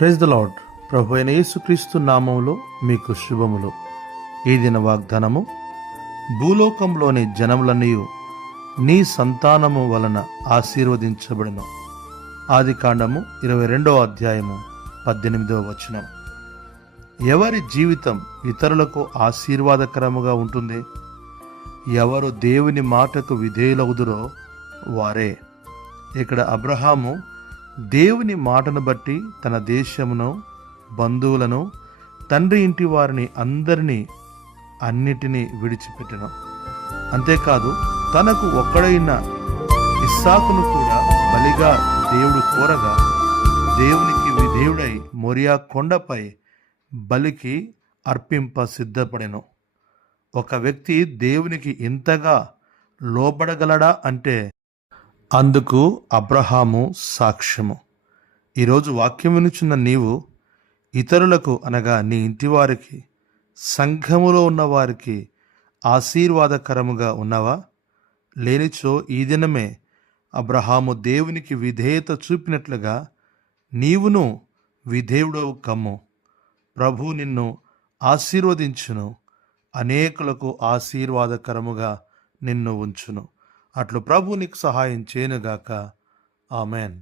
Praise the lord. ప్రభు అయిన యేసుక్రీస్తు నామములో మీకు శుభములు. ఈ దిన వాగ్దానము: భూలోకంలోని జనములన్నీ నీ సంతానము వలన ఆశీర్వదించబడును. ఆదికాండము 22వ అధ్యాయము 18వ వచనం. ఎవరి జీవితం ఇతరులకు ఆశీర్వాదకరముగా ఉంటుంది? ఎవరు దేవుని మాటకు విధేయులగుదురో వారే. ఇక్కడ అబ్రహాము దేవుని మాటను బట్టి తన దేశమును, బంధువులను, తండ్రి ఇంటి వారిని అన్నిటినీ విడిచిపెట్టెను. అంతేకాదు, తనకు ఒక్కడైన ఇస్సాకును కూడా బలిగా దేవుడు కోరగా దేవునికి విధేయుడై మోరియా కొండపై బలికి అర్పింప సిద్ధపడెను. ఒక వ్యక్తి దేవునికి ఇంతగా లోబడగలడా అంటే అందుకు అబ్రహాము సాక్ష్యము. ఈరోజు వాక్యం వినుచున్న నీవు ఇతరులకు అనగా నీ ఇంటివారికి, సంఘములో ఉన్నవారికి ఆశీర్వాదకరముగా ఉన్నావా? లేనిచో ఈ దినమే అబ్రహాము దేవునికి విధేయత చూపినట్లుగా నీవును విధేయుడవు కమ్ము. ప్రభు నిన్ను ఆశీర్వదించును, అనేకులకు ఆశీర్వాదకరముగా నిన్ను ఉంచును. అట్లు ప్రభు నీకు సహాయం చేయనుగాక. ఆమెన్.